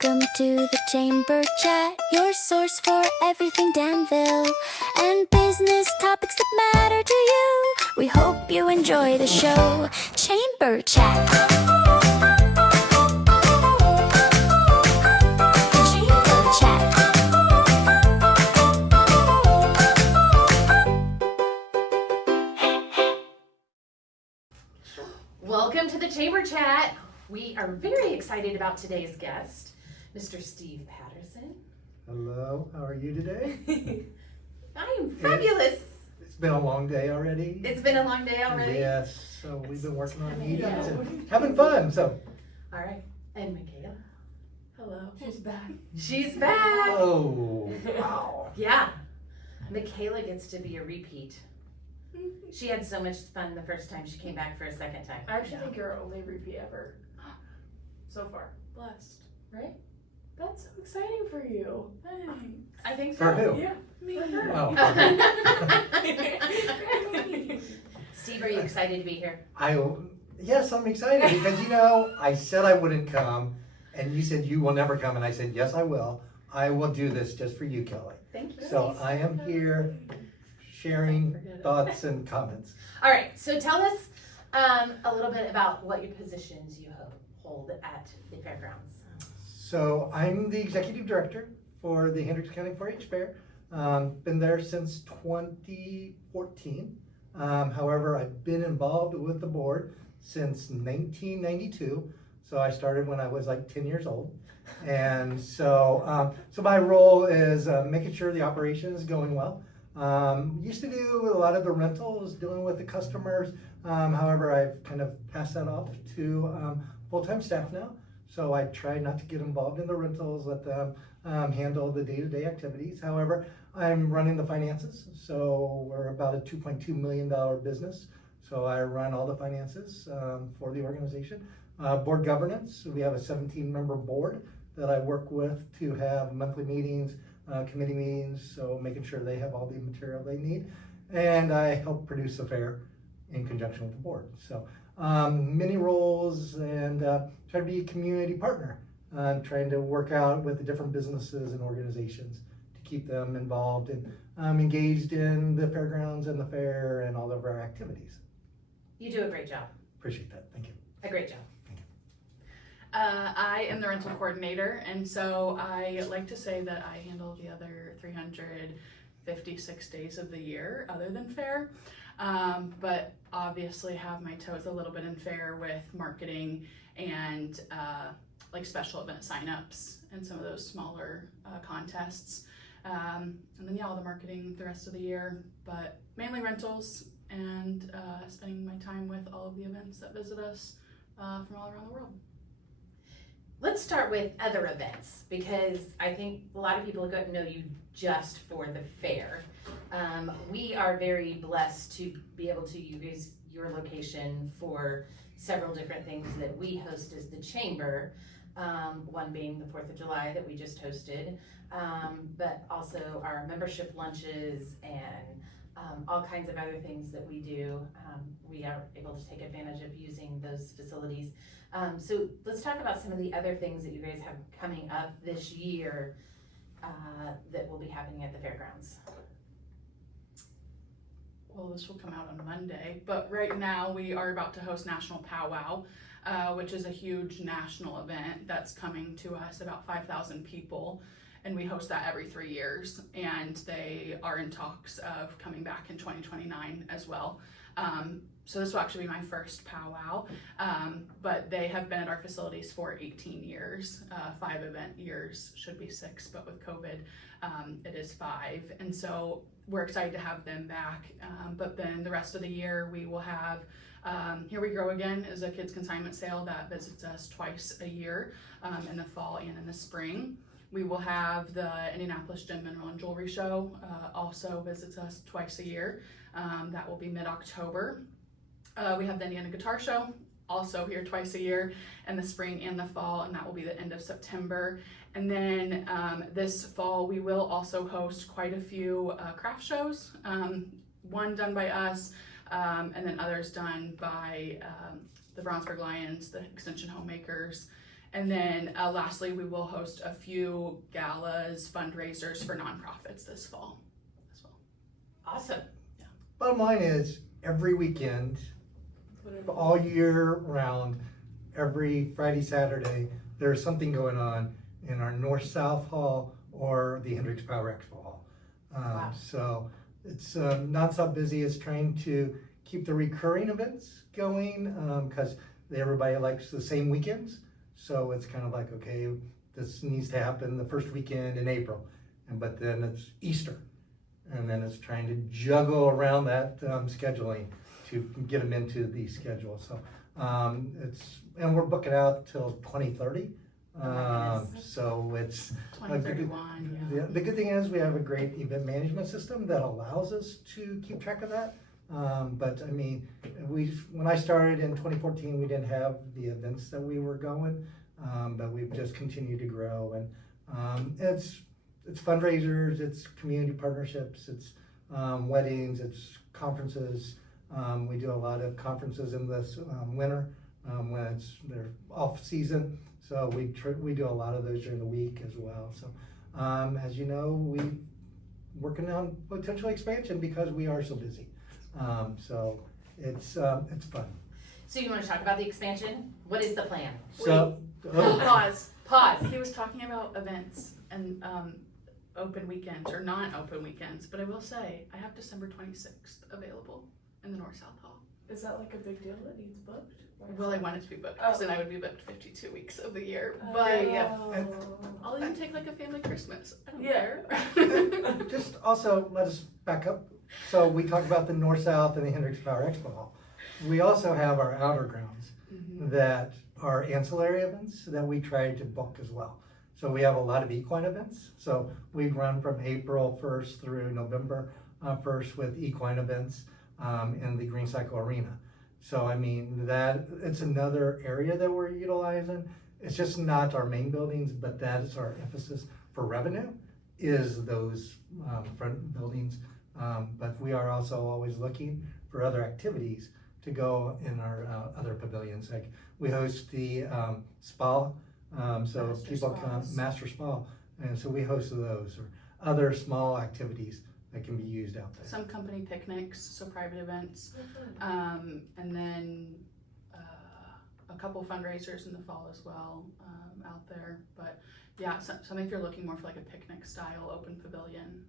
Welcome to the Chamber Chat, your source for everything Danville and business topics that matter to you. We hope you enjoy the show. Chamber Chat. Chamber Chat. Welcome to the Chamber Chat. We are very excited about today's guest, Mr. Steve Patterson. Hello, how are you today? I am fabulous. It's been a long day already. It's been a long day already. Yes, so we've been working on meetings Yeah. and having fun, so. All right, and Michaela. Hello, she's back. She's back. Oh, wow. Yeah, Michaela gets to be a repeat. She had so much fun the first time she came back for a second time. I actually think you're our only repeat ever. So far. Blessed, right? That's so exciting for you. Thanks. I think For so. who? Yeah, me. Oh. Steve, are you excited to be here? Yes, I'm excited because, I said I wouldn't come and you said you will never come and I said, yes, I will. I will do this just for you, Kelly. Thank you. So I am here sharing thoughts and comments. All right, so tell us a little bit about what your positions you hold at the Fairgrounds. So I'm the executive director for the Hendricks County 4-H Fair. Been there since 2014. However, I've been involved with the board since 1992. So I started when I was like 10 years old. And so my role is making sure the operation is going well. Used to do a lot of the rentals, dealing with the customers. However, I've kind of passed that off to full-time staff now. So I try not to get involved in the rentals, let them handle the day-to-day activities. However, I'm running the finances. So we're about a $2.2 million business. So I run all the finances for the organization. Board governance, we have a 17-member board that I work with to have monthly meetings, committee meetings, so making sure they have all the material they need. And I help produce the fair in conjunction with the board. So many roles and try to be a community partner, trying to work out with the different businesses and organizations to keep them involved and engaged in the fairgrounds and the fair and all of our activities. You do a great job. Appreciate that, thank you. A great job. I am the rental coordinator, and so I like to say that I handle the other 356 days of the year other than fair, but obviously have my toes a little bit in fair with marketing and like special event signups and some of those smaller contests, and then all the marketing the rest of the year, but mainly rentals and spending my time with all of the events that visit us from all around the world. Let's start with other events, because I think a lot of people don't know you just for the fair. We are very blessed to be able to use your location for several different things that we host as the Chamber, one being the 4th of July that we just hosted, but also our membership lunches and all kinds of other things that we do. We are able to take advantage of using those facilities. So let's talk about some of the other things that you guys have coming up this year that will be happening at the fairgrounds. Well, this will come out on Monday, but right now we are about to host National Powwow, which is a huge national event that's coming to us, about 5,000 people. And we host that every 3 years, and they are in talks of coming back in 2029 as well. So this will actually be my first powwow, but they have been at our facilities for 18 years. 5 event years, should be 6, but with COVID, it is 5. And so we're excited to have them back. But then the rest of the year, we will have Here We Grow Again is a kids consignment sale that visits us twice a year, in the fall and in the spring. We will have the Indianapolis Gem Mineral and Jewelry Show, also visits us twice a year. That will be mid-October. We have the Indiana Guitar Show, also here twice a year in the spring and the fall, and that will be the end of September. And then this fall we will also host quite a few craft shows, one done by us, and then others done by the Brownsburg Lions, the Extension Homemakers, And then lastly, we will host a few galas, fundraisers for nonprofits this fall as well. Awesome. Bottom line is, every weekend, all year round, every Friday, Saturday, there's something going on in our North-South Hall or the Hendricks Power Expo Hall. Wow. So it's nonstop busy. It's trying to keep the recurring events going because everybody likes the same weekends. So it's kind of like, okay, this needs to happen the first weekend in April, but then it's Easter. And then it's trying to juggle around that scheduling to get them into the schedule. So and we're booking out till 2030. So it's 2031, the good thing is we have a great event management system that allows us to keep track of that. But I mean, when I started in 2014, we didn't have the events that we were going, but we've just continued to grow, and it's fundraisers, it's community partnerships, it's weddings, it's conferences. We do a lot of conferences in this winter when they're off season. So we do a lot of those during the week as well. So as you know, we're working on potential expansion because we are so busy. So it's fun. So you want to talk about the expansion? What is the plan? So Pause. He was talking about events and open weekends or non-open weekends, but I will say I have December 26th available in the North-South Hall. Is that like a big deal that needs booked? Well, I want it to be booked because then I would be booked 52 weeks of the year. But I'll even take like a family Christmas. I don't care. just also let us back up. So we talked about the North-South and the Hendricks Power Expo Hall. We also have our outer grounds that are ancillary events that we try to book as well. So we have a lot of equine events. So we run from April 1st through November 1st with equine events in the Green Cycle Arena. So I mean, that it's another area that we're utilizing. It's just not our main buildings, but that is our emphasis for revenue, is those front buildings. But we are also always looking for other activities to go in our other pavilions. Like we host the spa, so Master people come, spas. Master Spa, and so we host those or other small activities that can be used out there. Some company picnics, so private events, and then a couple fundraisers in the fall as well out there. But yeah, something if you're looking more for like a picnic style open pavilion,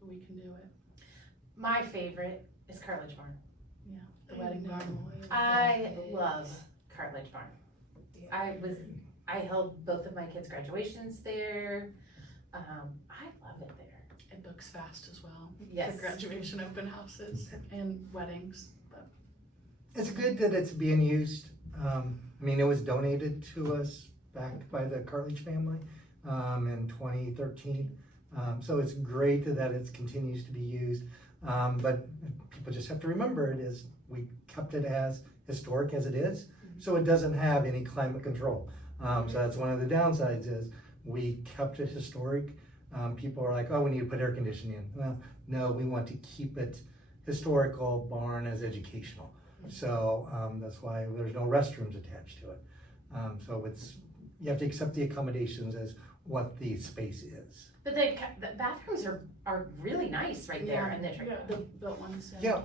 we can do it. My favorite is Cartilage Barn. Yeah, the wedding barn. I love Cartilage Barn. I held both of my kids' graduations there. I love it there. It books fast as well. Yes. For graduation open houses and weddings. But It's good that it's being used. I mean, it was donated to us back by the Cartilage family in 2013. So it's great that it continues to be used. But people just have to remember we kept it as historic as it is, so it doesn't have any climate control. So that's one of the downsides is we kept it historic. People are like, oh, we need to put air conditioning in. Well, no, we want to keep it historical barn as educational. So that's why there's no restrooms attached to it. So you have to accept the accommodations as what the space is. But the bathrooms are really nice right there in the the built ones. Yeah.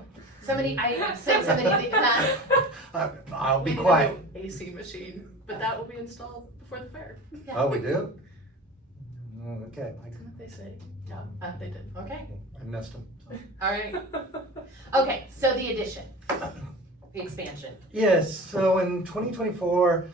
I sent somebody that. I'll be We need a quiet. new AC machine, but that will be installed before the fair. Oh, we do? Okay, Isn't what they say? Yeah, They did. okay, I missed them. all right. Okay, so the addition, the expansion. Yes, so in 2024,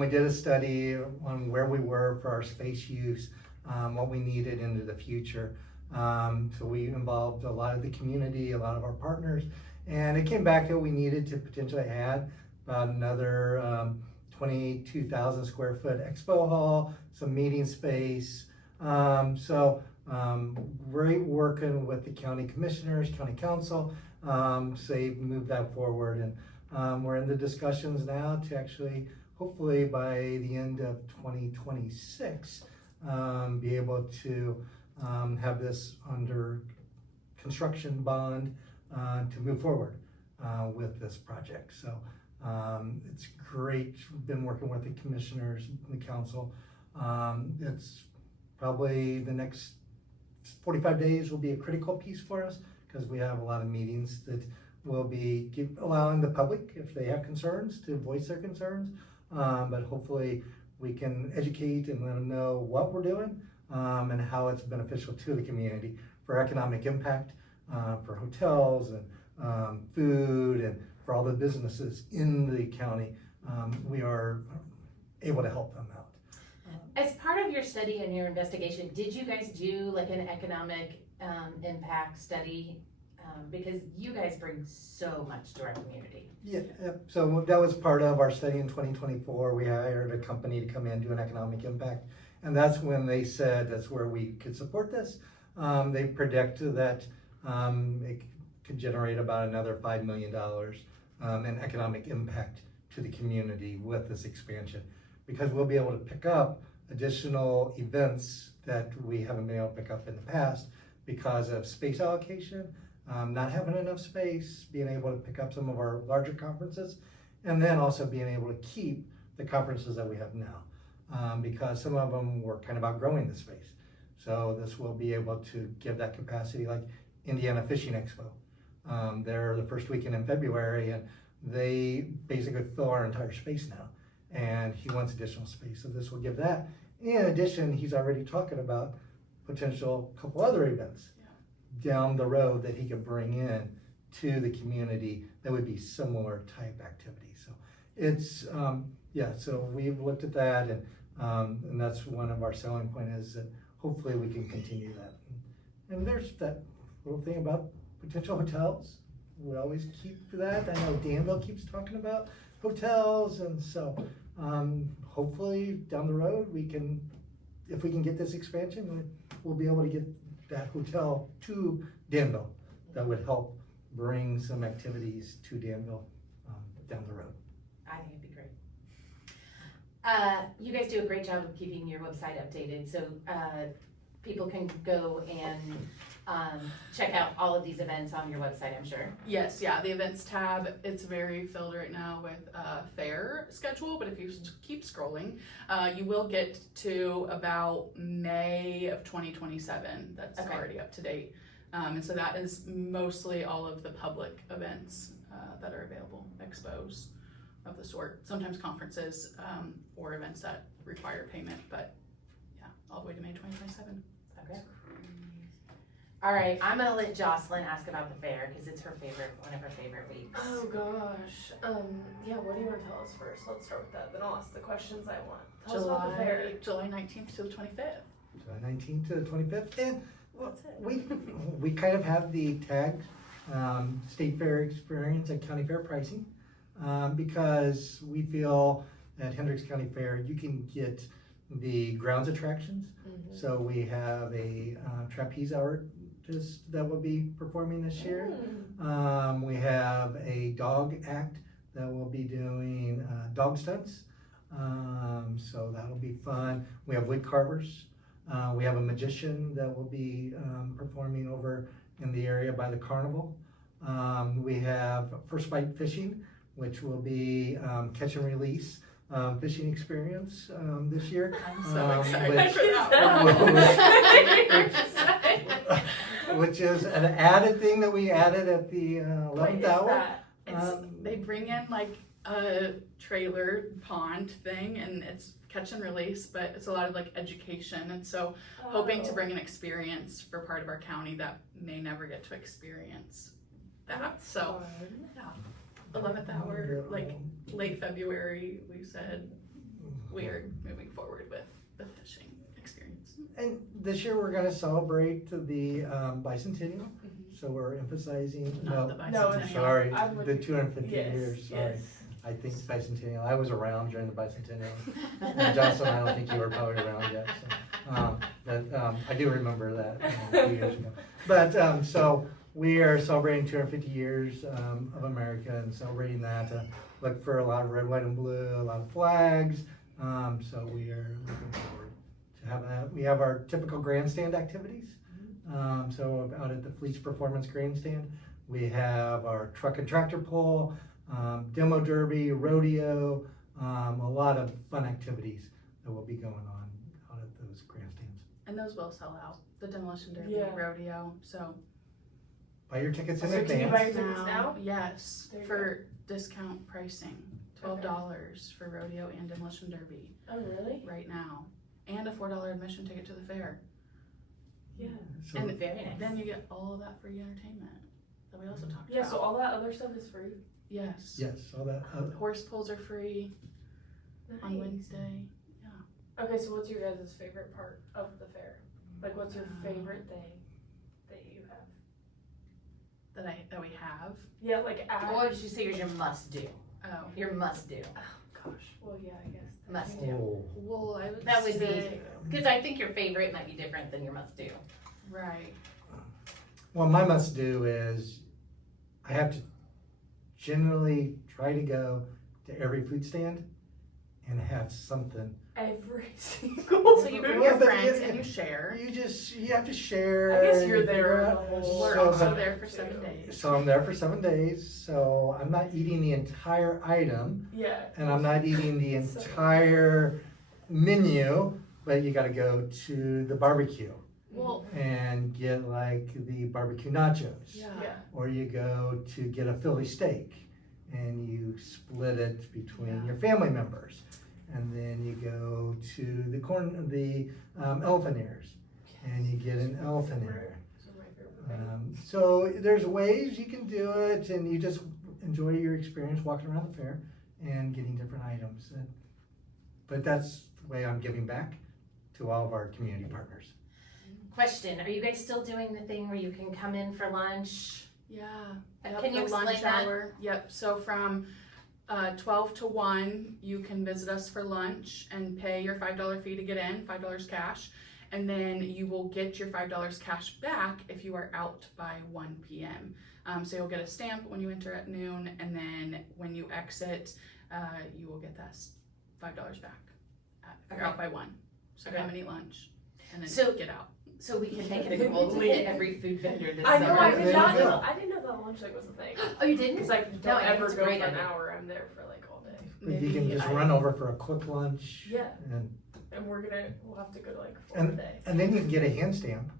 we did a study on where we were for our space use, what we needed into the future. So we involved a lot of the community, a lot of our partners, and it came back that we needed to potentially add about another 22,000 square foot expo hall, some meeting space. Great working with the county commissioners, county council, so they moved that forward, and we're in the discussions now to actually, hopefully by the end of 2026, be able to have this under construction bond to move forward with this project. So It's great. We've been working with the commissioners, the council. It's probably the next 45 days will be a critical piece for us because we have a lot of meetings that will be allowing the public, if they have concerns, to voice their concerns. But hopefully we can educate and let them know what we're doing and how it's beneficial to the community for economic impact, for hotels and food, and for all the businesses in the county. We are able to help them out. As part of your study and your investigation, did you guys do like an economic impact study? Because you guys bring so much to our community. Yeah, so that was part of our study in 2024. We hired a company to come in and do an economic impact. And that's when they said that's where we could support this. They predict that it could generate about another $5 million in economic impact to the community with this expansion. Because we'll be able to pick up additional events that we haven't been able to pick up in the past because of space allocation, not having enough space, being able to pick up some of our larger conferences, and then also being able to keep the conferences that we have now, because some of them were kind of outgrowing the space. So this will be able to give that capacity, like Indiana Fishing Expo. They're the first weekend in February, and they basically fill our entire space now. And he wants additional space, so this will give that. In addition, he's already talking about potential couple other events down the road that he could bring in to the community that would be similar type activities. So it's, so we've looked at that, and that's one of our selling point is that hopefully we can continue that. And there's that little thing about potential hotels. We always keep that. I know Danville keeps talking about hotels, and so hopefully down the road if we can get this expansion, we'll be able to get that hotel to Danville. That would help bring some activities to Danville down the road. I think it'd be great. You guys do a great job of keeping your website updated, so people can go and check out all of these events on your website, I'm sure. Yes, yeah, the events tab, it's very filled right now with fair schedule, but if you keep scrolling, you will get to about May of 2027. That's already up to date. And so that is mostly all of the public events that are available, expos of the sort, sometimes conferences or events that require payment, but yeah, all the way to May 2027. Okay. All right, I'm gonna let Jocelyn ask about the fair because it's one of her favorite weeks. Oh gosh. Yeah, what do you want to tell us first? Let's start with that, then I'll ask the questions I want. Tell us about the fair. July 19th to the 25th. July 19th to the 25th. And That's it. we kind of have the tag state fair experience at county fair pricing because we feel at Hendricks County Fair you can get the grounds attractions. Mm-hmm. So we have a trapeze artist that will be performing this year. We have a dog act that will be doing dog stunts. So that'll be fun. We have wood carvers. We have a magician that will be performing over in the area by the carnival. We have first bite fishing, which will be catch and release fishing experience this year. I'm so excited for that. Which is an added thing that we added at the 11th hour. They bring in like a trailer pond thing, and it's catch and release, but it's a lot of like education, and so hoping to bring an experience for part of our county that may never get to experience that. That's so fun. yeah, 11th hour, like late February, we said we are moving forward with the fishing experience. And this year we're going to celebrate the bicentennial, so we're emphasizing. Not the No, bicentennial. Sorry, I'm with the you. 250 Yes, years. Sorry. yes. I think bicentennial. I was around during the bicentennial. And Jocelyn, I don't think you were probably around yet. So, but I do remember that a few years ago. But so we are celebrating 250 years of America and celebrating that. Look for a lot of red, white, and blue, a lot of flags. So we are looking forward to having that. We have our typical grandstand activities. So out at the Fleets Performance Grandstand, we have our truck and tractor pull. demo derby, rodeo, a lot of fun activities that will be going on out at those grandstands. And those will sell out, the demolition derby, Yeah. rodeo, so. Buy your tickets in So can you buy advance. tickets now? Yes, There you for discount pricing, $12 for rodeo and demolition derby Oh, really? right now. And a $4 admission ticket to the fair. Yeah. So And Very nice. then you get all of that free entertainment that we also talked Yeah, about. so all that other stuff is free? Yes. yes, all that. Horse pulls are free on Nice. Wednesday. Okay, so what's your guys' favorite part of the fair? Like, what's your favorite thing that you have? That we have. Yeah, like, What did you say is your must do? Oh, Your must do. gosh. Well, yeah, I guess. Must Yeah. do. Oh, well, I would That would say, be, because I think your favorite might be different than your must do. right. well, my must do is I have to generally try to go to every food stand and have something. Every single. So you bring Well, your but friends yeah, and you share. You have to share. I guess and you're you there figure the out- whole- We're so- also but- there for 7 days. So I'm there for 7 days, so I'm not eating the entire item, Yeah. and I'm not eating the So- entire menu, but you gotta go to the barbecue Well, and get like the barbecue nachos. yeah. Yeah. Or you go to get a Philly steak and you split it between Yeah. your family members. And then you go to the elephant ears and you get an elephant ear. This is my favorite thing. So there's ways you can do it, and you just enjoy your experience walking around the fair and getting different items. But that's the way I'm giving back to all of our community partners. Question, are you guys still doing the thing where you can come in for lunch? Yeah. Can you the lunch explain that? hour. Yep. So from 12 to 1, you can visit us for lunch and pay your $5 fee to get in, $5 cash. And then you will get your $5 cash back if you are out by 1 p.m. So you'll get a stamp when you enter at noon, and then when you exit, you will get that $5 back if you're out by 1. So Okay. come and eat lunch, and then So- get out. So we can make it a goal to hit every food vendor this I know, summer. I There did you not go. know. I didn't know that lunch like was a thing. Oh, you didn't? Because I No, don't I think ever it's a go for great an idea. hour. I'm there for like all day. But you can just run over for a quick lunch. Yeah. And, And we'll have to go to like 4 a day. and then you can get a hand stamp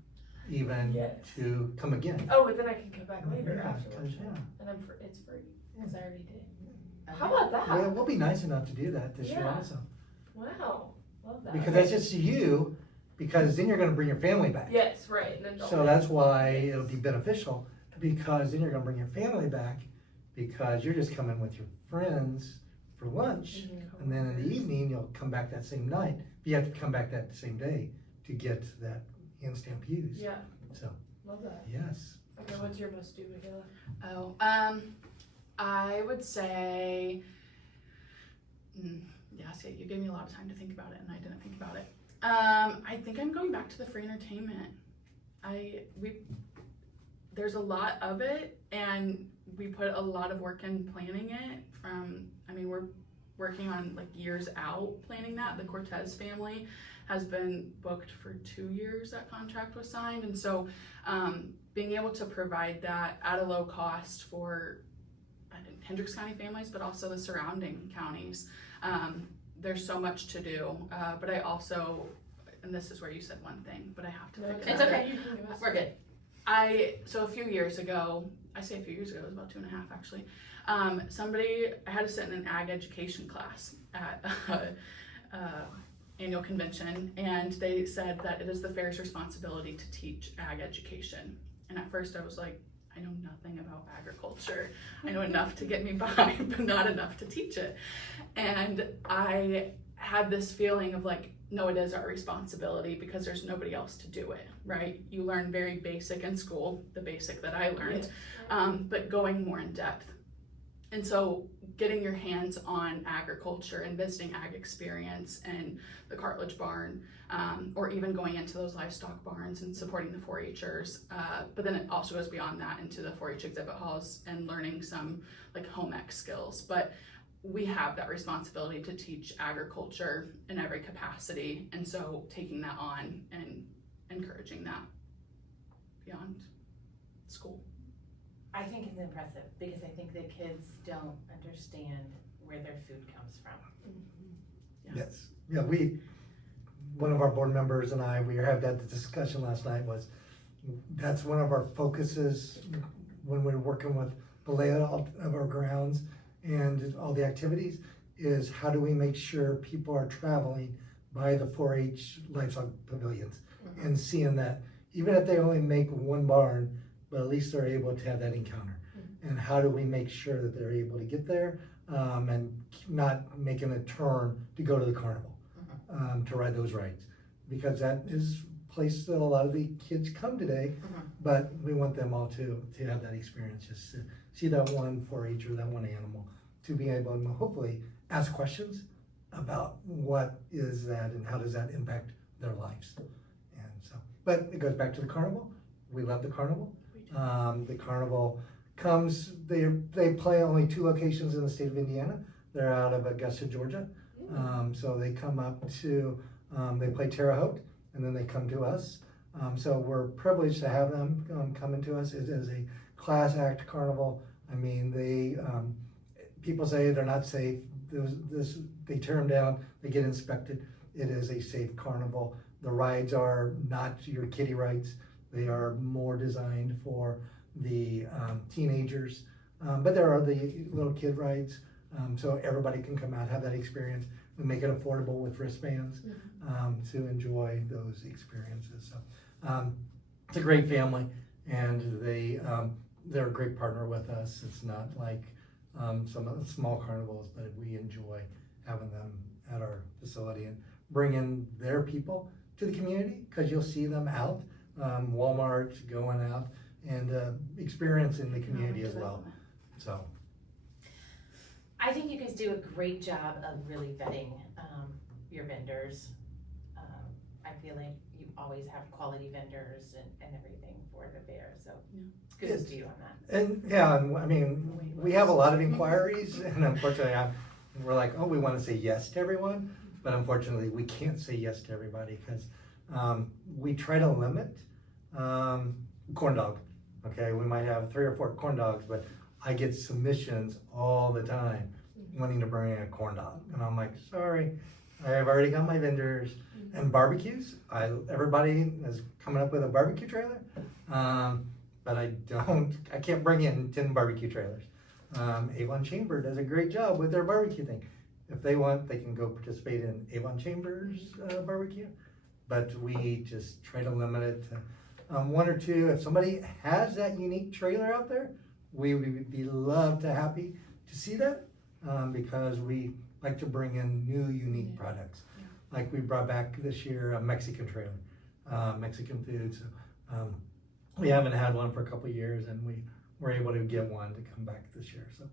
even Yes. to come again. Oh, but then I can come back later Yeah, afterwards. 'cause, yeah. And it's free. Because I already did. Okay. How about that? Well, we'll be nice enough to do that this year Yeah. also. Wow. Love that. Because Okay. that's just you, because then you're gonna bring your family back. Yes, right. And then So that's why it'll be beneficial, because then you're gonna bring your family back, because you're just coming with your friends for lunch, Mhm. and then in the evening, you'll come back that same night. You have to come back that same day to get that hand stamp used. Yeah. So, Love that. yes. Okay, what's your must do, Michaela? Oh, I would say, yeah, see, you gave me a lot of time to think about it, and I didn't think about it. I think I'm going back to the free entertainment. There's a lot of it, and we put a lot of work in planning it. We're working on like years out planning that. The Cortez family has been booked for 2 years. That contract was signed, and so being able to provide that at a low cost for Hendricks County families, but also the surrounding counties. There's so much to do, but I also, and this is where you said one thing, but I have to think It's about okay. it. You can give us- We're good. So a few years ago, I say a few years ago, it was about 2.5 actually, I had to sit in an ag education class at annual convention, and they said that it is the fair's responsibility to teach ag education. And at first I was like, I know nothing about agriculture. I know enough to get me by, but not enough to teach it. And I had this feeling of like, no, it is our responsibility because there's nobody else to do it, right? You learn very basic in school, the basic that I learned, but going more in depth. And so getting your hands on agriculture and visiting ag experience and the cartilage barn, or even going into those livestock barns and supporting the 4-Hers. But then it also goes beyond that into the 4-H exhibit halls and learning some like home ec skills. But we have that responsibility to teach agriculture in every capacity. And so taking that on and encouraging that beyond school. I think it's impressive because I think the kids don't understand where their food comes from. Yes. Yeah, one of our board members and I, we had that discussion last night, that's one of our focuses when we're working with the layout of our grounds and all the activities, is how do we make sure people are traveling by the 4-H livestock pavilions and seeing that, even if they only make one barn, but at least they're able to have that encounter. And how do we make sure that they're able to get there and not making a turn to go to the carnival, to ride those rides, because that is a place that a lot of the kids come today, but we want them all to have that experience, just to see that one 4-H or that one animal, to be able to hopefully ask questions about what is that and how does that impact their lives. And so, but it goes back to the carnival. We love the carnival. The carnival comes, they play only 2 locations in the state of Indiana. They're out of Augusta, Georgia. So they come up to, they play Terre Haute, and then they come to us. So we're privileged to have them coming to us. It is a class act carnival. I mean, people say they're not safe. They tear them down, they get inspected. It is a safe carnival. The rides are not your kiddie rides. They are more designed for the teenagers, but there are the little kid rides, so everybody can come out, have that experience. We make it affordable with wristbands to enjoy those experiences. So it's a great family, and they're a great partner with us. It's not like some of the small carnivals, but we enjoy having them at our facility and bringing their people to the community, because you'll see them out, Walmart, going out and experiencing the community as well. So I think you guys do a great job of really vetting your vendors. I feel like you always have quality vendors and everything for the fair, so kudos to you on that. And yeah, I mean, we have a lot of inquiries, and unfortunately, we're like, oh, we want to say yes to everyone, but unfortunately, we can't say yes to everybody, because we try to limit corn dog. Okay, we might have 3 or 4 corn dogs, but I get submissions all the time wanting to bring in a corn dog, and I'm like, sorry, I've already got my vendors. And barbecues, everybody is coming up with a barbecue trailer, but I can't bring in 10 barbecue trailers. Avon Chamber does a great job with their barbecue thing. If they want, they can go participate in Avon Chamber's barbecue, but we just try to limit it to 1 or 2. If somebody has that unique trailer out there, we would be happy to see that, because we like to bring in new, unique products. Like we brought back this year a Mexican trailer, Mexican food. So we haven't had one for a couple of years, and we were able to get one to come back this year. So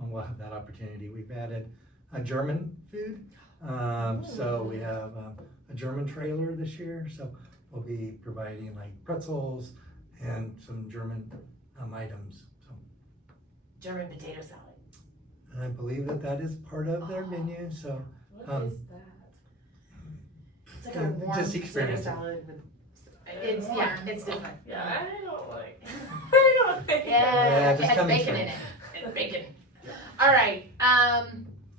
we'll have that opportunity. We've added a German food. So we have a German trailer this year. So we'll be providing like pretzels and some German items. So German potato salad. and I believe that is part of their menu. So What is that? It's like a warm just potato experience it. salad with, it's different. Yeah, I don't like. I don't like. Yeah, it just has come bacon in it. It's bacon. All right.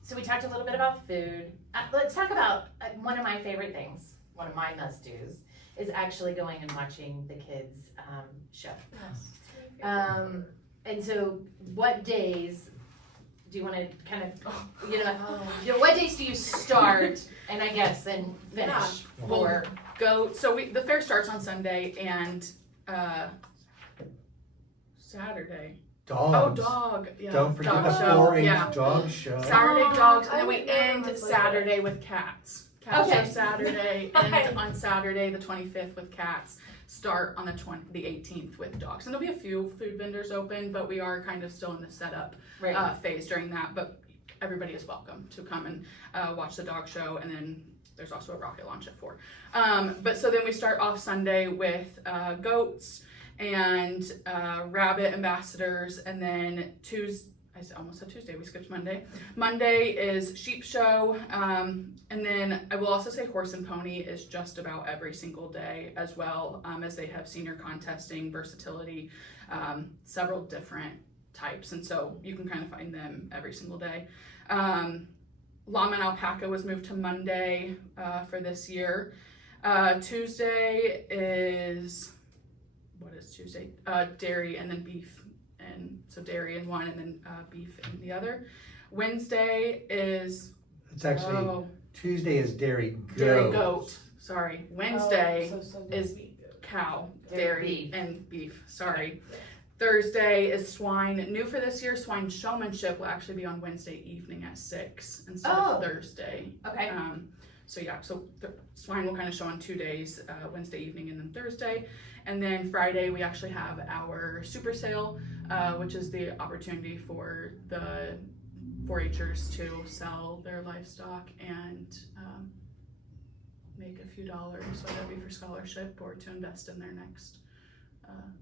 So we talked a little bit about food. Let's talk about one of my favorite things. One of my must-dos is actually going and watching the kids show. And so, what days do you want to kind of, you know, what days do you start and finish? Or go. So the fair starts on Sunday and Saturday. Dogs. Oh, dog. Yeah. Don't forget dog the show. 4-H Yeah. dog show. Saturday dogs, and I then we didn't know it end was like Saturday with cats. Cat Okay. show Saturday, and on Saturday the 25th with cats. Start on the 18th with dogs. And there'll be a few food vendors open, but we are kind of still in the setup phase during that. But everybody is welcome to come and watch the dog show, and then there's also a rocket launch at 4. But so then we start off Sunday with goats and rabbit ambassadors, and then almost said Tuesday, we skipped Monday. Monday is sheep show, and then I will also say horse and pony is just about every single day, as well as they have senior contesting, versatility, several different types, and so you can kind of find them every single day. Llama and alpaca was moved to Monday for this year. Tuesday is, what is Tuesday? Dairy and then beef. And so dairy in one and then beef in the other. Wednesday is... It's actually, Tuesday is dairy goat. Dairy goat. Sorry. Wednesday Sunday is beef. cow, Dairy, dairy, beef. and beef. Sorry. Thursday is swine. New for this year, swine showmanship will actually be on Wednesday evening at 6 instead of Thursday. Okay. So yeah, so swine will kind of show on 2 days, Wednesday evening and then Thursday. And then Friday, we actually have our super sale, which is the opportunity for the 4-Hers to sell their livestock and make a few dollars, whether it be for scholarship or to invest in their next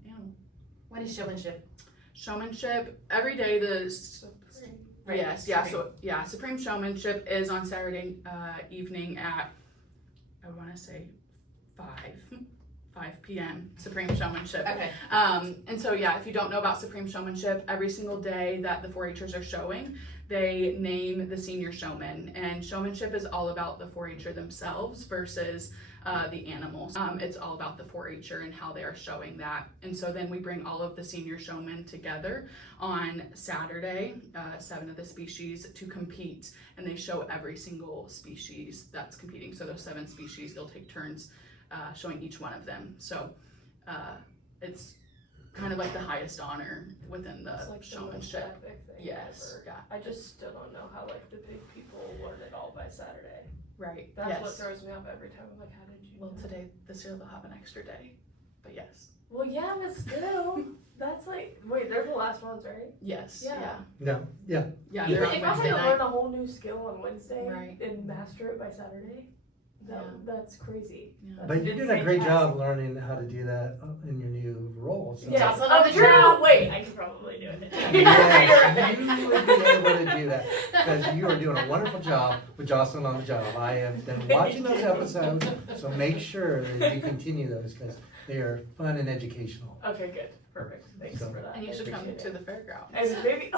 animal. When is showmanship? Showmanship, every day Right. Yes, yeah, so yeah, Supreme Showmanship is on Saturday evening at, I want to say 5 p.m. Supreme Showmanship. Okay. And so yeah, if you don't know about Supreme Showmanship, every single day that the 4-Hers are showing, they name the senior showman, and showmanship is all about the 4-Her themselves versus the animals. It's all about the 4-Her and how they are showing that. And so then we bring all of the senior showmen together on Saturday, 7 of the species, to compete, and they show every single species that's competing. So those 7 species, they'll take turns showing each one of them. So it's kind of like the highest honor within the It's like the most showmanship. epic thing Yes, ever. yeah. I just still don't know how like the big people learn it all by Saturday. Right. That's yes. what throws me off every time. I'm like, how did you? Well, know? today, this year they'll have an extra day, but yes. Well, yeah, but still, that's like, wait, they're the last ones, right? Yes. Yeah. Yeah. No, yeah. Yeah. Yeah. They're on If I had Wednesday to night. learn a whole new skill on Wednesday Right. and master it by Saturday, that's crazy. Yeah. That's But an you did a insane great task. job learning how to do that in your new role. So. Yeah. Jocelyn on the true. job. Wait, I could probably do it. Yes, you would be able to do that because you are doing a wonderful job with Jocelyn on the job. I have been watching those episodes, so make sure that you continue those because they are fun and educational. Okay, good. Perfect. Thanks So- for that. And you I should come appreciate to it. the fairgrounds. And maybe,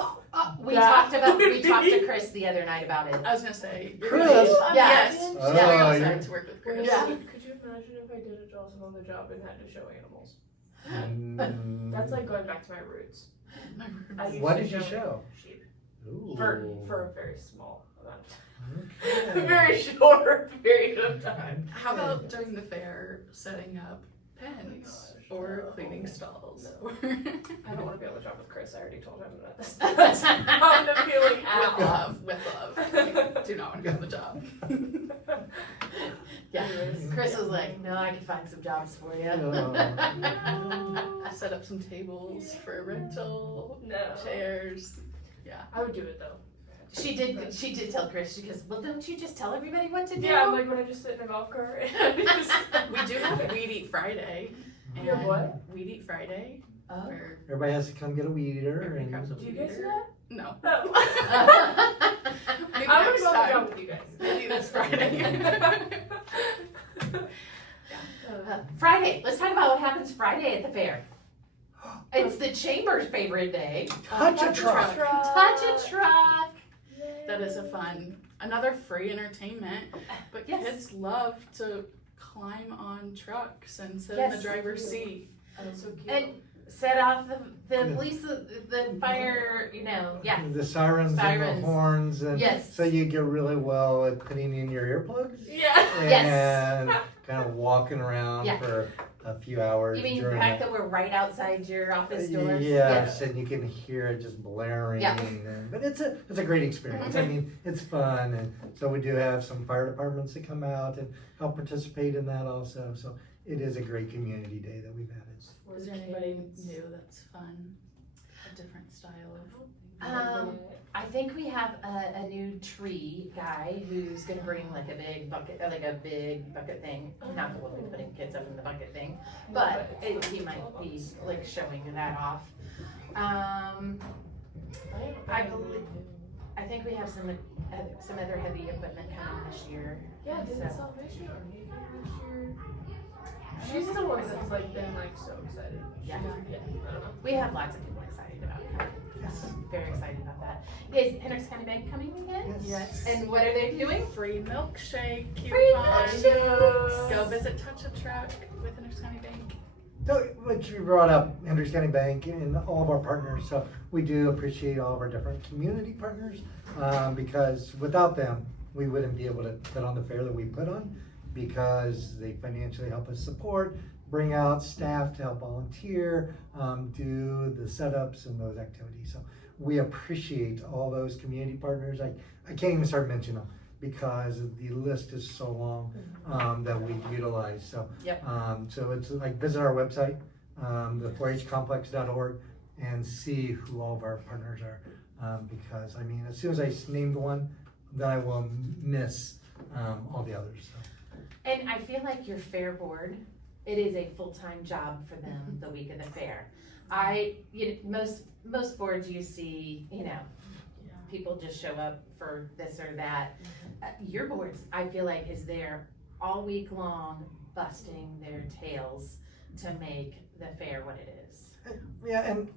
We That talked would to be- Chris the other night about it. I was gonna say, you're Chris? really- Imagine. Yes. Oh, Yeah, I'm you're- excited to work with Chris. Yeah. Could you imagine if I did a Jocelyn on the job and had to show animals? That's like going back to my roots. I used What to did you show? Sheep. Ooh. For a very small amount of Okay. time. Very short period of time. How about during the fair, setting up pens gosh, or no. cleaning stalls? No. Or I don't want to be on the job with Chris. I already told him that. That's how I'm feeling with love. Do not want to be on the job. Yeah. Chris was like, no, I could find some jobs for you. Set up some tables for a rental, No. chairs. I would do it though. She did tell Chris, she goes, well, don't you just tell everybody what to do? Yeah, I'm like when I just sit in a golf cart and just. We do have Weed Eat Friday. Your and what? Weed Eat Friday. Oh. Where Everybody has to come get a weed eater. everybody grabs a Do you weed guys do eater. that? No. No. Maybe I'm gonna next go on the time. job with you guys. Maybe this Friday. Friday, let's talk about what happens Friday at the fair. It's the chamber's favorite day. Touch a truck. Touch a truck. That is a fun, another free entertainment. But Yes. kids love to climb on trucks and sit in Yes. the driver's seat. Oh, so cute. And set off the police, the fire, yeah. The sirens and Sirens. the horns. And Yes. So you get really well at putting in your earplugs. Yeah. And kind of walking around Yeah. for a few hours. You mean the during fact that we're right outside your office doors? Yes, and you can hear it just blaring. Yeah. But it's a great experience. I mean, it's fun, and so we do have some fire departments that come out and help participate in that also. So it is a great community day that we've had. Is there anybody new that's fun? A different style of. I think we have a new tree guy who's gonna bring like a big bucket thing. Not the one we're putting kids up in the bucket thing, but he might be like showing that off. I believe, I think we have some other heavy equipment coming this year. Yeah, did So- it Salvation or Navy this year? She's the one that's like been like so excited. Yeah. I don't know. We have lots of people excited about it. Yes. Very excited about that. Is Hendricks County Bank coming again? Yes. And what are they doing? Free milkshake Free coupons. milkshakes! Go visit Touch a Truck with Hendricks County Bank. So, which you brought up, Hendricks County Bank and all of our partners, so we do appreciate all of our different community partners, because without them, we wouldn't be able to put on the fair that we put on, because they financially help us support, bring out staff to help volunteer, do the setups and those activities. So we appreciate all those community partners. I can't even start mentioning them, because the list is so long that we utilize. So, Yep. So it's like visit our website, the 4hcomplex.org, and see who all of our partners are. Because I mean, as soon as I named one, then I will miss all the others. So. And I feel like your fair board, it is a full-time job for them the week of the fair. Most boards you see, people just show up for this or that. Your boards, I feel like, is there all week long, busting their tails to make the fair what it is. Yeah, and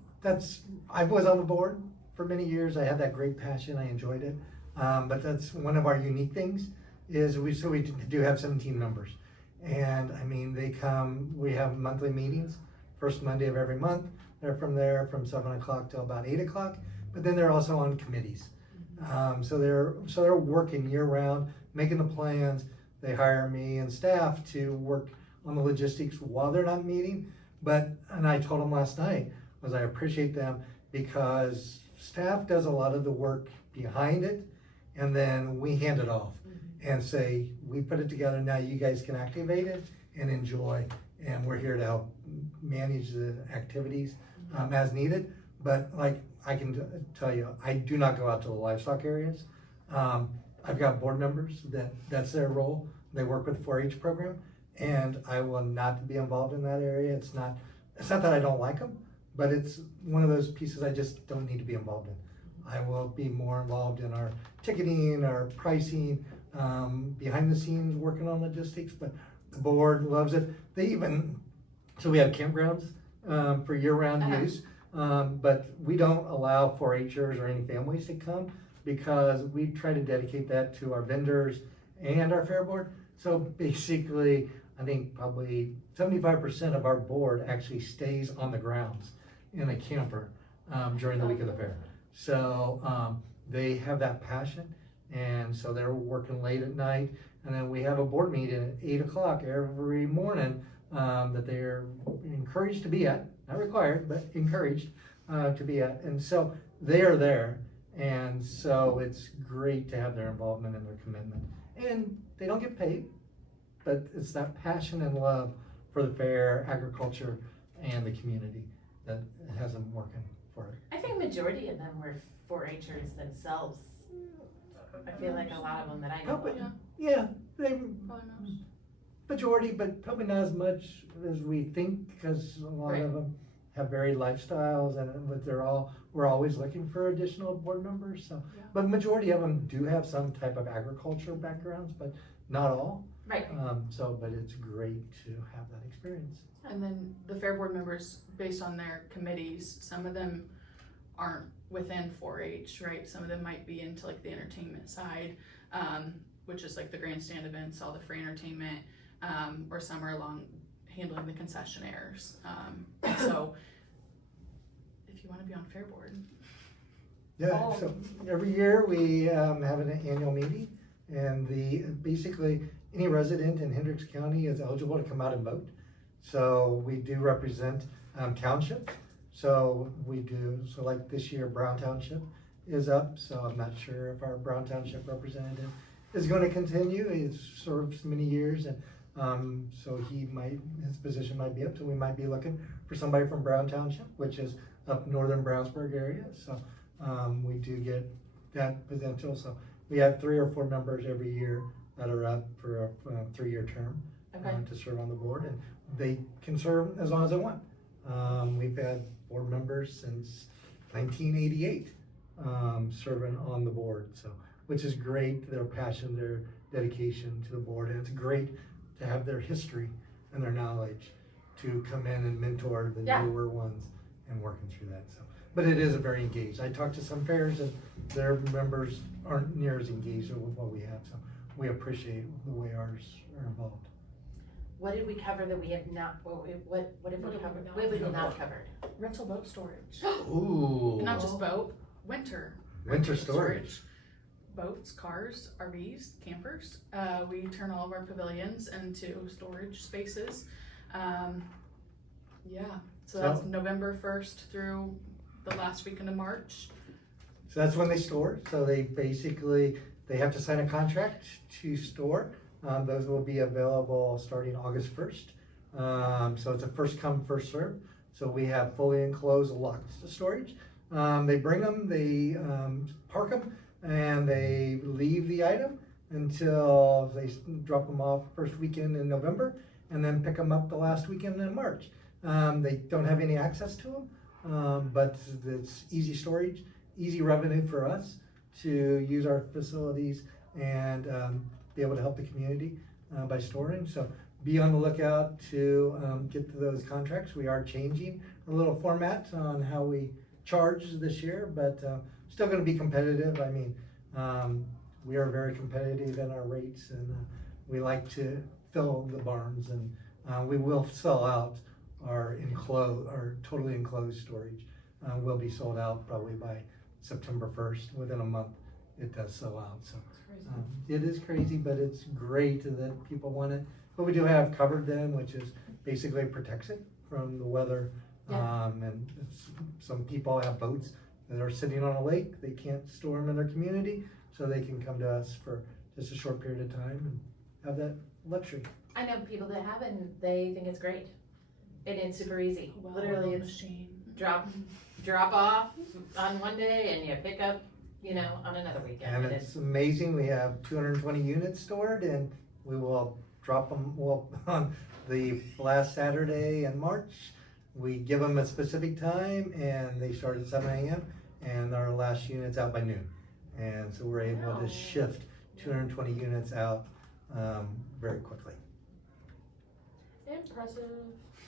I was on the board for many years. I had that great passion. I enjoyed it. But that's one of our unique things is we do have 17 members. And I mean, we have monthly meetings, first Monday of every month. They're from 7 o'clock till about 8 o'clock, but then they're also on committees. So they're working year round, making the plans. They hire me and staff to work on the logistics while they're not meeting. And I told them last night, I appreciate them because staff does a lot of the work behind it, and then we hand it off and say, we put it together, now you guys can activate it and enjoy, and we're here to help manage the activities as needed. But like I can tell you, I do not go out to the livestock areas. I've got board members that's their role. They work with the 4-H program, and I will not be involved in that area. It's not that I don't like them, but it's one of those pieces I just don't need to be involved in. I will be more involved in our ticketing, our pricing, behind the scenes working on logistics, but the board loves it. So we have campgrounds for year-round use, but we don't allow 4-Hers or any families to come because we try to dedicate that to our vendors and our fair board. So basically, I think probably 75% of our board actually stays on the grounds in a camper during the week of the fair. So they have that passion, and so they're working late at night. And then we have a board meeting at 8 o'clock every morning that they're encouraged to be at, not required, but encouraged to be at. And so they are there. And so it's great to have their involvement and their commitment. And they don't get paid, but it's that passion and love for the fair, agriculture, and the community that has them working for it. I think majority of them were 4-Hers themselves. I feel like a lot of them that I know Probably, of. yeah, they Probably most. majority, but probably not as much as we think, because a lot Right. of them have varied lifestyles, but we're always looking for additional board members. So, Yeah. but majority of them do have some type of agricultural backgrounds, but not all. Right. But it's great to have that experience. And then the fair board members, based on their committees, some of them aren't within 4-H, right? Some of them might be into like the entertainment side, which is like the grandstand events, all the free entertainment, or some are along handling the concessionaires. So if you want to be on fair board. Yeah, so every year we have an annual meeting, and basically any resident in Hendricks County is eligible to come out and vote. So we do represent township. So like this year Brown Township is up, so I'm not sure if our Brown Township representative is going to continue. He's served many years, and so his position might be up, so we might be looking for somebody from Brown Township, which is up northern Brownsburg area. So we do get that potential. So we have 3 or 4 members every year that are up for a 3-year term to serve on the board, and they can serve as long as they want. We've had board members since 1988, serving on the board. So, which is great, their passion, their dedication to the board. And it's great to have their history and their knowledge to come in and mentor the Yeah. newer ones and working through that. So, but it is a very engaged. I talked to some fairs and their members aren't near as engaged with what we have. So we appreciate the way ours are involved. What did we cover that we have not, what have we covered? What have we not covered? Rental boat storage. Ooh. Not just boat, winter. Winter storage. Boats, cars, RVs, campers. We turn all of our pavilions into storage spaces. Yeah, so that's November 1st through the last weekend of March. So that's when they store. So they basically, they have to sign a contract to store. Those will be available starting August 1st. So it's a first come, first serve. So we have fully enclosed locked storage. They bring them, they park them, and they leave the item until they drop them off first weekend in November, and then pick them up the last weekend in March. They don't have any access to them, but it's easy storage, easy revenue for us to use our facilities and be able to help the community by storing. So be on the lookout to get to those contracts. We are changing a little format on how we charge this year, but still going to be competitive. I mean, we are very competitive in our rates, and we like to fill the barns, and we will sell out our totally enclosed storage. Will be sold out probably by September 1st. Within a month, it does sell out. So it is crazy, but it's great that people want it. But we do have covered then, which is basically protects it from the weather. Yeah. And some people have boats that are sitting on a lake. They can't store them in their community, so they can come to us for just a short period of time and have that luxury. I know people that have it and they think it's great. And it's super easy. Literally, it's machine. drop off on one day and you pick up, on another weekend. And it's amazing. We have 220 units stored, and we will drop them on the last Saturday in March. We give them a specific time, and they start at 7 a.m. and our last unit's out by noon. And so we're able to shift 220 units out very quickly. Impressive.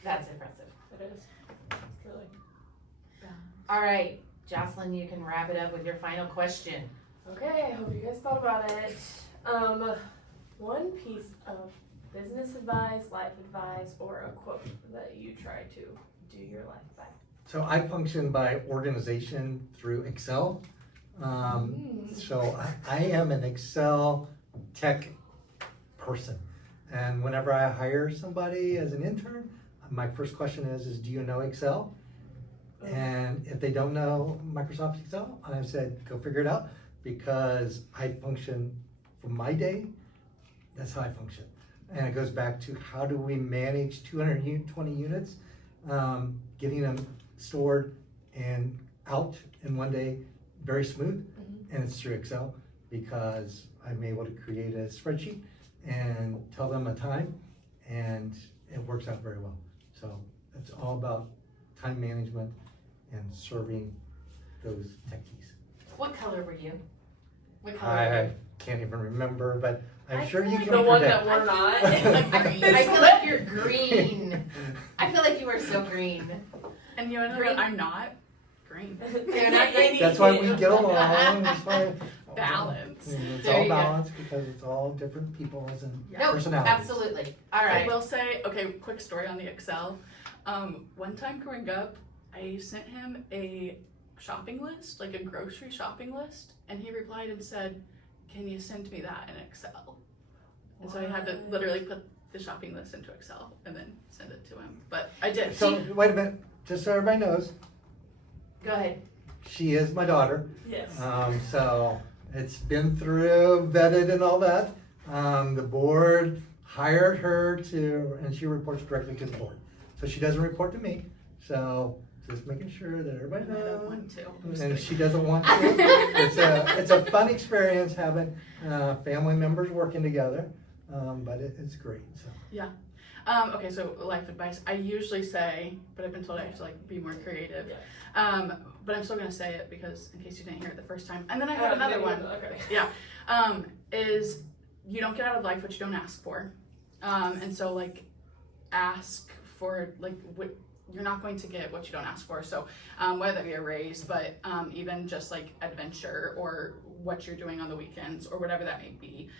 That's impressive. It is. It's really. All right, Jocelyn, you can wrap it up with your final question. Okay, I hope you guys thought about it. One piece of business advice, life advice, or a quote that you try to do your life by. So I function by organization through Excel. So I am an Excel tech person. And whenever I hire somebody as an intern, my first question is do you know Excel? And if they don't know Microsoft Excel, I've said, go figure it out, because I function for my day. That's how I function. And it goes back to how do we manage 220 units, getting them stored and out in one day, very smooth. And it's through Excel, because I'm able to create a spreadsheet and tell them a time, and it works out very well. So it's all about time management and serving those techies. What color were you? What color? I can't even remember, but I'm sure you can The one that predict. we're not. I feel like you're green. I feel like you are so green. And you know Green. what? I'm not green. You're not green. That's why we get along. That's why Balance. It's There all you go. balanced, because it's all different peoples and Nope, personalities. absolutely. All I right. will say, okay, quick story on the Excel. One time growing up, I sent him a shopping list, like a grocery shopping list, and he replied and said, can you send me that in Excel? And so I had to literally put the shopping list into Excel and then send it to him. But I did. So wait a minute, just so everybody knows, Go ahead. she is my daughter. Yes. So it's been through, vetted and all that. The board hired her and she reports directly to the board. So she doesn't report to me. So just making sure that everybody I don't knows. want to. And she doesn't want to. It's a fun experience having family members working together, but it's great. So. Okay, so life advice. I usually say, but I've been told I have to like be more creative. But I'm still gonna say it because in case you didn't hear it the first time. And then I have another one. Okay. Yeah. Is you don't get out of life what you don't ask for. And so like ask for like what you're not going to get what you don't ask for. So whether that be a raise, but even just like adventure or what you're doing on the weekends or whatever that may be,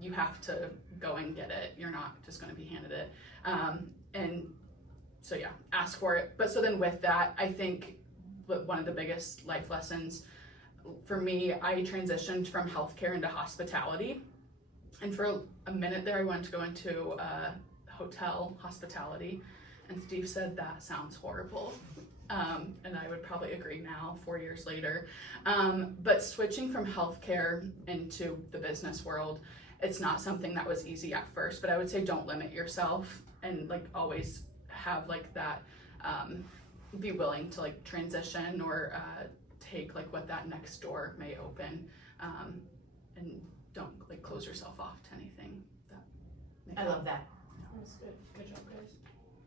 you have to go and get it. You're not just going to be handed it. And so yeah, ask for it. But so then with that, I think one of the biggest life lessons for me, I transitioned from healthcare into hospitality. And for a minute there, I wanted to go into hotel hospitality. And Steve said, that sounds horrible. And I would probably agree now, 4 years later. But switching from healthcare into the business world, it's not something that was easy at first, but I would say don't limit yourself and like always have like that, be willing to like transition or take like what that next door may open, and don't like close yourself off to anything. I love that. That's good. Good job, guys.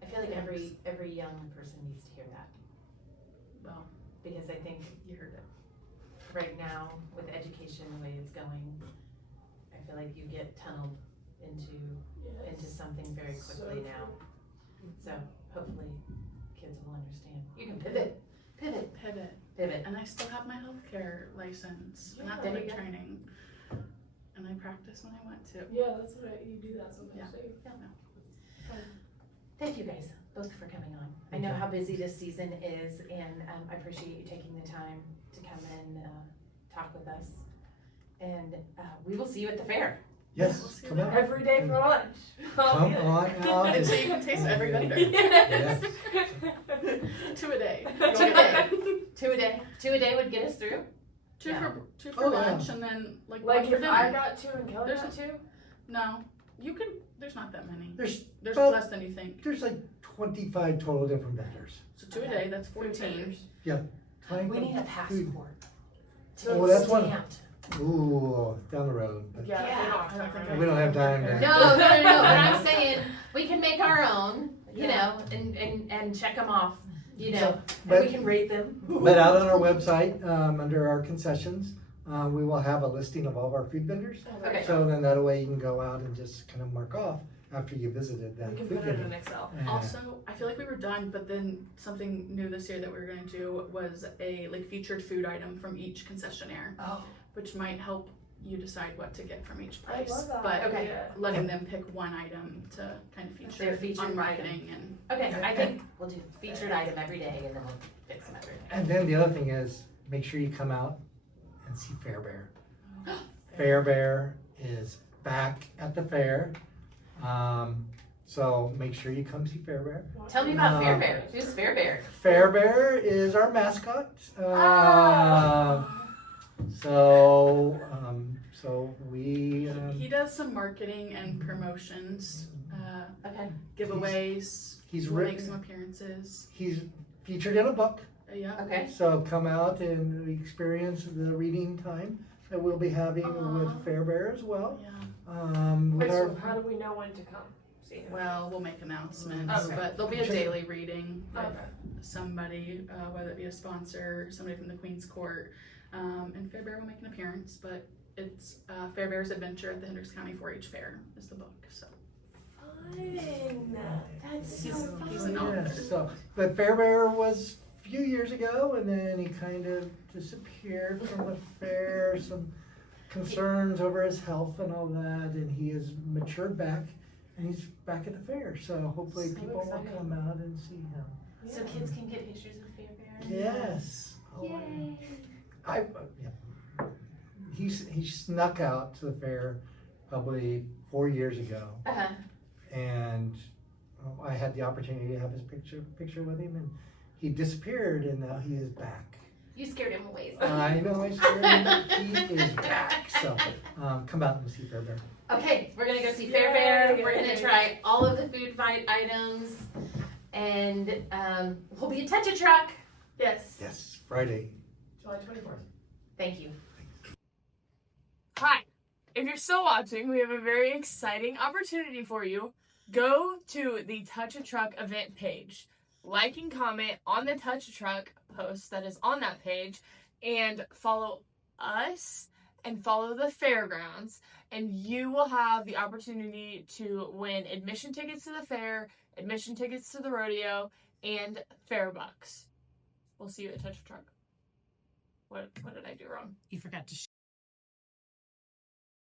I feel like every young person needs to hear that. Well, Because I think you heard it. right now with education the way it's going, I feel like you get tunneled into something very quickly now. So hopefully kids will understand. You can pivot. And I still have my healthcare license and Yeah, there you athletic go. training. And I practice when I want to. Yeah, that's what you do that sometimes too. Thank you guys both for coming on. I know how busy this season is, and I appreciate you taking the time to come and talk with us. And we will see you at the fair. Yes, come on. Every day for lunch. Come on out. And so you can taste every vendor. Yes. 2 a day. Two a day would get us through. Two Yeah. for Oh, lunch yeah. and then like Like one for if dinner. I got 2 and Kelly There's got 2? No, you could. There's not that many. There's There's about- less than you think. There's like 25 total different vendors. So 2 a day, that's 14. We need a passport. Oh, that's one. Stamped. Ooh, down the road. But Yeah, Yeah. we don't have time right we don't have time No, to. no. But I'm saying we can make our own, you know, and check them off, you know, and but- we can rate them. But out on our website, under our concessions, we will have a listing of all of our food vendors. Okay. So then that way you can go out and just kind of mark off after you visited that We can food put it vendor. in Excel. Yeah. Also, I feel like we were done, but then something new this year that we were going to do was a like featured food item from each concessionaire, Oh, which might help you decide what to get from each I price. love that. But Okay. idea. letting them pick one item to kind of Their feature featured on item. marketing and okay, I think we'll do featured item every day and then we'll fix them every day. And then the other thing is, make sure you come out and see Fair Bear. Fair Bear is back at the fair. So make sure you come see Fair Bear. Tell me about Fair Bear. Who's Fair Bear? Fair Bear is our mascot. Ah. So we, he does some marketing and promotions, Okay. giveaways. he's We'll make written, some appearances. he's featured in a book. Yeah. Okay. So come out and experience the reading time that we'll be having Aw. with Fair Bear as well. Yeah. With Wait, our, so how do we know when to come? See him? Well, we'll make announcements, Okay. but there'll be a daily reading with Okay. somebody, whether it be a sponsor, somebody from the Queen's Court, and Fair Bear will make an appearance. But it's Fair Bear's Adventure at the Hendricks County 4-H Fair is the book. So Fun. That's so fun. he's an yeah, author. so, but Fair Bear was a few years ago, and then he kind of disappeared from the fair. Some concerns over his health and all that, and he has matured back, and he's back at the fair. So hopefully So people exciting. will come out and see him. So kids can get pictures of Fair Bear? Yes. Oh, Yay. yeah. He snuck out to the fair probably 4 years ago, Uh-huh. and I had the opportunity to have his picture with him, and he disappeared, and now he is back. You scared him away. I know, I scared him, but he is back. So come out and see Fair Bear. Okay, we're gonna go see Fair Bear. Yay. We're gonna try all of the food fight items, and we'll be a touch a truck. Yes. Yes, Friday. July 24th. Thank you. Hi! If you're still watching, we have a very exciting opportunity for you. go to the Touch a Truck event page, like and comment on the Touch a Truck post that is on that page, and follow us and follow the Fairgrounds, and you will have the opportunity to win admission tickets to the fair, admission tickets to the rodeo, and fare bucks. We'll see you at Touch a Truck. What did I do wrong? You forgot to